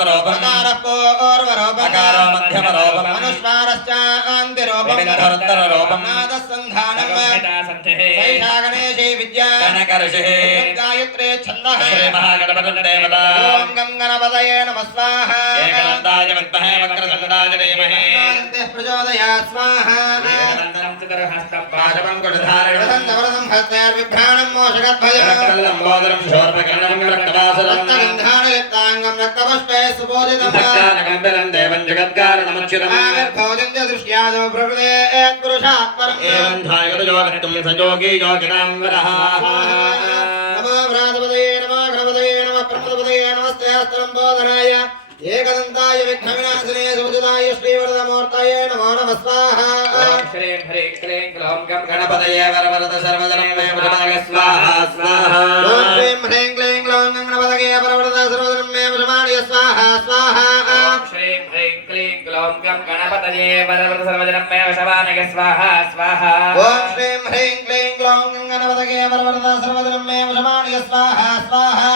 ऊर्ध्वरूपम् अकारपूर्वरूपम् अकारो मध्यमरूपम् अनुस्वारश्चान्तिरूपम् विविधोत्तररूपम् नादसन्धानम् सैषा गणेशे विद्या गणकर्षिः गायत्रे छन्दः श्रीमहागणपतिर्देवता ॐ गं गणपतये नमः स्वाहा एकदन्ताय विद्महे वक्रतुण्डाय धीमहि प्रचोदयात् स्वाहा एकदन्तं चतुर्हस्तं पाशवं कुटधारणं नवरसं हस्तैर्बिभ्राणं मोषगद्भजं लम्बोदरं शोर्पकर्णं रक्तवासरं गन्धानलिप्ताङ्गं रक्तपुष्पे सुबोधितं गम्भीरं देवं जगत्कारणमच्युतम् आविर्भवजं च दृष्ट्यादो प्रकृते पुरुषात् परम् एवं ध्यायतयोगत्वं संयोगी योगिनां वरः नमो व्रातपदये नमः गणपतये नमः प्रमदपदये नमस्ते हस्तलम्बोदराय एकदन्ताय विघ्नविनाशिने सुविदिताय श्रीवरदमूर्तये नमो नमः स्वाहा ॐ श्रीं ह्रीं क्लीं ग्लौं गं गणपतये वरवरद सर्वजनं मे वशमाय स्वाहा स्वाहा ॐ श्रीं ह्रीं क्लीं ग्लौं गं गणपतये वरवरद सर्वजनं मे वशमाय स्वाहा स्वाहा ॐ श्रीं ह्रीं क्लीं ग्लौं गं गणपतये वरवरद सर्वजनं मे वशमाय स्वाहा स्वाहा ॐ श्रीं ह्रीं क्लीं ग्लौं गं गणपतये वरवरद सर्वजनं मे वशमाय स्वाहा स्वाहा